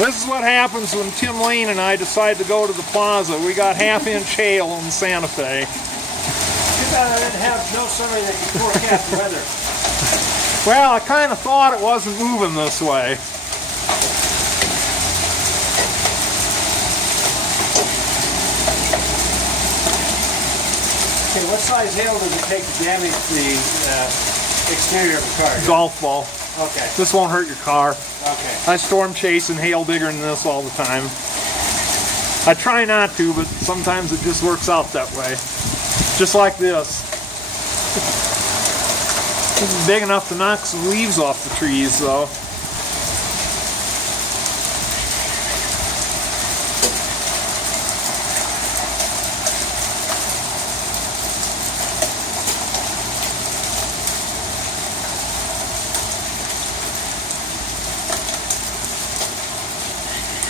This is what happens when Tim Lane and I decide to go to the plaza. We got half-inch hail in Santa Fe. Too bad I didn't have no summary that could forecast the weather. Well, I kind of thought it wasn't moving this way. Okay, what size hail does it take to damage the exterior of the car? Golf ball. Okay. This won't hurt your car. Okay. I storm chase and hail bigger than this all the time. I try not to, but sometimes it just works out that way. Just like this. This is big enough to knock some leaves off the trees, though.